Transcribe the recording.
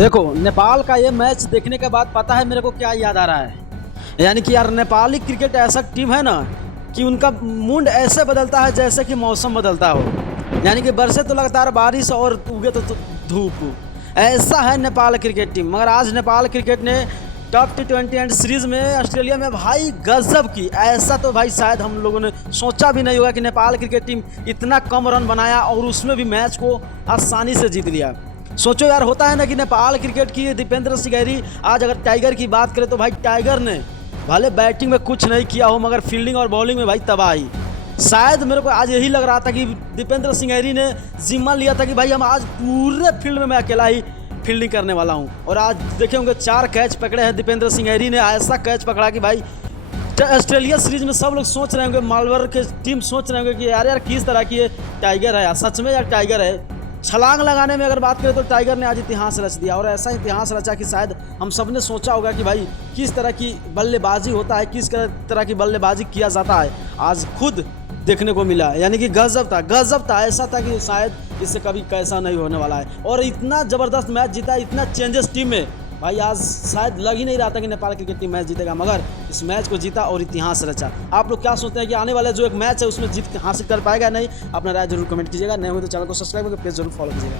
देखो, नेपाल का ये मैच देखने के बाद पता है मेरे को क्या याद आ रहा है। यानी कि यार नेपाली क्रिकेट ऐसा टीम है ना कि उनका मूड ऐसे बदलता है जैसे कि मौसम बदलता हो। यानी कि बरसे तो लगातार बारिश और उगे तो धूप। ऐसा है नेपाल क्रिकेट टीम। मगर आज नेपाल क्रिकेट ने टॉप T20 एंड सीरीज़ में ऑस्ट्रेलिया में भाई गजब की। ऐसा तो भाई शायद हम लोगों ने सोचा भी नहीं होगा कि नेपाल क्रिकेट टीम इतना कम रन बनाया और उसमें भी मैच को आसानी से जीत लिया। सोचो यार, होता है ना कि नेपाल क्रिकेट की दीपेंद्र सिंगेरी, आज अगर टाइगर की बात करें तो भाई टाइगर ने भले बैटिंग में कुछ नहीं किया हो मगर फील्डिंग और बॉलिंग में भाई तबाही। शायद मेरे को आज यही लग रहा था कि दीपेंद्र सिंगेरी ने जिम्मा लिया था कि भाई हम आज पूरे फील्ड में मैं अकेला ही फील्डिंग करने वाला हूं। और आज देखे होंगे 4 कैच पकड़े हैं दीपेंद्र सिंगेरी ने। ऐसा कैच पकड़ा कि भाई ऑस्ट्रेलिया सीरीज में सब लोग सोच रहे होंगे, मालवर के टीम सोच रहे होंगे कि यार किस तरह की ये टाइगर है। सच में यार टाइगर है। छलांग लगाने में अगर बात करें तो टाइगर ने आज इतिहास रच दिया। और ऐसा इतिहास रचा कि शायद हम सब ने सोचा होगा कि भाई किस तरह की बल्लेबाजी होता है, किस तरह की बल्लेबाजी किया जाता है, आज खुद देखने को मिला। यानी कि गजब था। ऐसा था कि शायद इससे कभी कैसा नहीं होने वाला है। और इतना ज़बरदस्त मैच जीता, इतना चेंजेस टीम में भाई आज शायद लग ही नहीं रहा था कि नेपाल क्रिकेट टीम मैच जीतेगा, मगर इस मैच को जीता और इतिहास रचा। आप लोग क्या सोचते हैं कि आने वाला जो एक मैच है उसमें जीत हासिल कर पाएगा नहीं? अपना राय जरूर कमेंट कीजिएगा। नए हो तो चैनल को सब्सक्राइब करके पेज जरूर फॉलो कीजिएगा।